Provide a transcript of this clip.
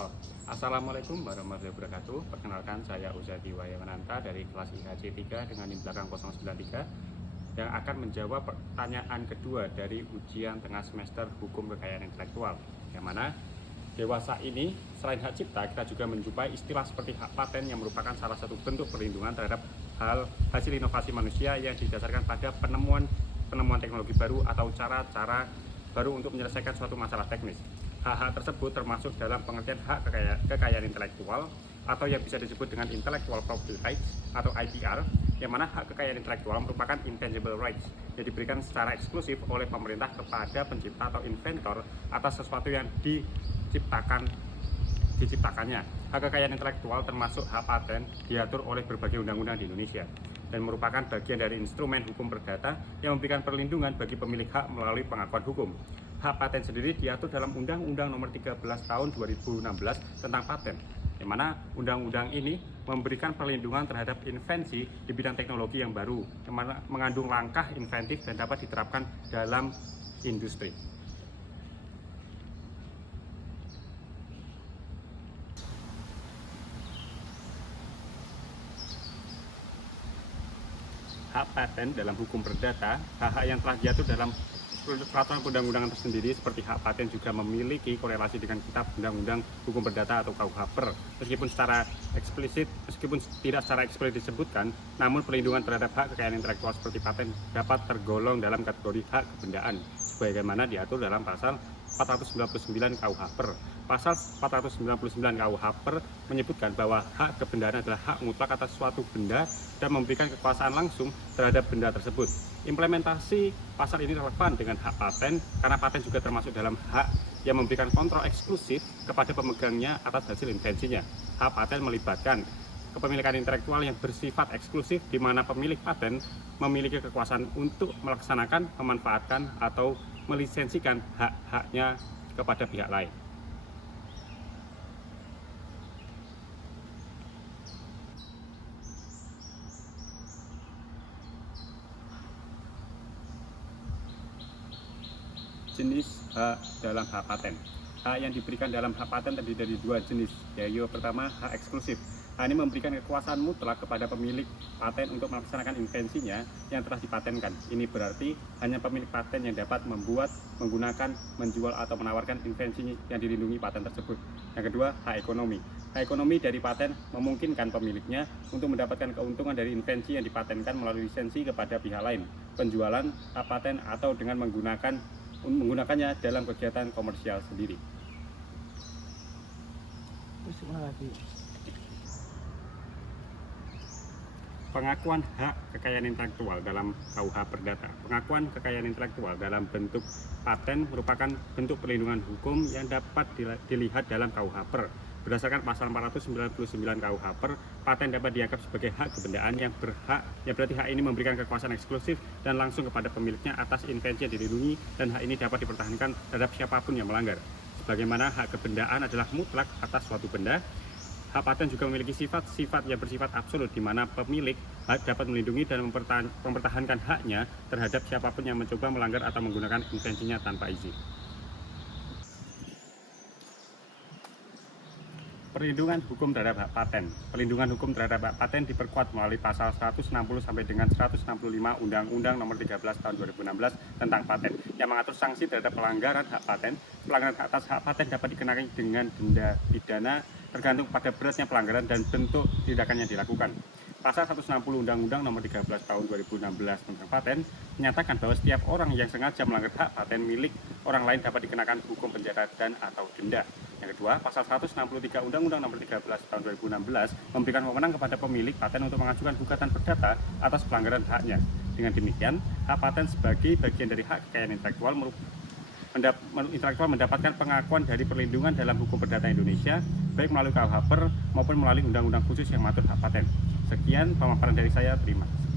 Oh, Assalamualaikum warahmatullahi wabarakatuh. Perkenalkan, saya Uzadi Wayawananta dari kelas IHC 3 dengan NIM belakang 093 yang akan menjawab pertanyaan kedua dari ujian tengah semester Hukum Kekayaan Intelektual, yang mana dewasa ini selain hak cipta, kita juga menjumpai istilah seperti hak paten yang merupakan salah satu bentuk perlindungan terhadap hasil inovasi manusia yang didasarkan pada penemuan teknologi baru atau cara-cara baru untuk menyelesaikan suatu masalah teknis. Hak-hak tersebut termasuk dalam pengertian hak kekayaan intelektual atau yang bisa disebut dengan Intellectual Property Rights atau IPR, yang mana hak kekayaan intelektual merupakan intangible rights yang diberikan secara eksklusif oleh pemerintah kepada pencipta atau inventor atas sesuatu yang diciptakannya. Hak kekayaan intelektual termasuk hak paten diatur oleh berbagai undang-undang di Indonesia dan merupakan bagian dari instrumen hukum perdata yang memberikan perlindungan bagi pemilik hak melalui pengakuan hukum. Hak paten sendiri diatur dalam Undang-Undang Nomor 13 Tahun 2016 tentang paten, di mana undang-undang ini memberikan perlindungan terhadap invensi di bidang teknologi yang baru, yang mana mengandung langkah inventif dan dapat diterapkan dalam industri. Hak paten dalam hukum perdata, hak-hak yang telah diatur dalam peraturan undang-undangan tersendiri seperti hak paten juga memiliki korelasi dengan kitab undang-undang hukum perdata atau KUHP. Meskipun tidak secara eksplisit disebutkan, namun perlindungan terhadap hak kekayaan intelektual seperti paten dapat tergolong dalam kategori hak kebendaan sebagaimana diatur dalam pasal 499 KUHP. Pasal 499 KUHP menyebutkan bahwa hak kebendaan adalah hak mutlak atas suatu benda dan memberikan kekuasaan langsung terhadap benda tersebut. Implementasi pasal ini relevan dengan hak paten karena paten juga termasuk dalam hak yang memberikan kontrol eksklusif kepada pemegangnya atas hasil invensinya. Hak paten melibatkan kepemilikan intelektual yang bersifat eksklusif di mana pemilik paten memiliki kekuasaan untuk melaksanakan, memanfaatkan, atau melisensikan hak-haknya kepada pihak lain. Jenis hak dalam hak paten. Hak yang diberikan dalam hak paten terdiri dari dua jenis, yaitu pertama hak eksklusif. Hak ini memberikan kekuasaan mutlak kepada pemilik paten untuk melaksanakan invensinya yang telah dipatenkan. Ini berarti hanya pemilik paten yang dapat membuat, menggunakan, menjual atau menawarkan invensi yang dilindungi paten tersebut. Yang kedua, hak ekonomi. Hak ekonomi dari paten memungkinkan pemiliknya untuk mendapatkan keuntungan dari invensi yang dipatenkan melalui lisensi kepada pihak lain, penjualan hak paten atau dengan menggunakannya dalam kegiatan komersial sendiri. Pengakuan hak kekayaan intelektual dalam KUH Perdata. Pengakuan kekayaan intelektual dalam bentuk paten merupakan bentuk perlindungan hukum yang dapat dilihat dalam KUH Per. Berdasarkan pasal 499 KUH Per, paten dapat dianggap sebagai hak kebendaan yang berarti hak ini memberikan kekuasaan eksklusif dan langsung kepada pemiliknya atas invensi yang dilindungi, dan hak ini dapat dipertahankan terhadap siapapun yang melanggar. Sebagaimana hak kebendaan adalah mutlak atas suatu benda, hak paten juga memiliki sifat-sifat yang bersifat absolut di mana pemilik hak dapat melindungi dan mempertahankan haknya terhadap siapapun yang mencoba melanggar atau menggunakan invensinya tanpa izin. Perlindungan hukum terhadap hak paten. Perlindungan hukum terhadap hak paten diperkuat melalui pasal 160 sampai dengan 165 Undang-Undang Nomor 13 Tahun 2016 tentang paten yang mengatur sanksi terhadap pelanggaran hak paten. Pelanggaran atas hak paten dapat dikenakan dengan denda pidana tergantung pada beratnya pelanggaran dan bentuk tindakan yang dilakukan. Pasal 160 Undang-Undang Nomor 13 Tahun 2016 tentang paten menyatakan bahwa setiap orang yang sengaja melanggar hak paten milik orang lain dapat dikenakan hukum penjara dan atau denda. Yang kedua, pasal 163 Undang-Undang Nomor 13 Tahun 2016 memberikan wewenang kepada pemilik paten untuk mengajukan gugatan perdata atas pelanggaran haknya. Dengan demikian, hak paten sebagai bagian dari hak kekayaan intelektual mendapatkan pengakuan dari perlindungan dalam hukum perdata Indonesia, baik melalui KUHP maupun melalui undang-undang khusus yang mengatur hak paten. Sekian pemaparan dari saya, terima kasih.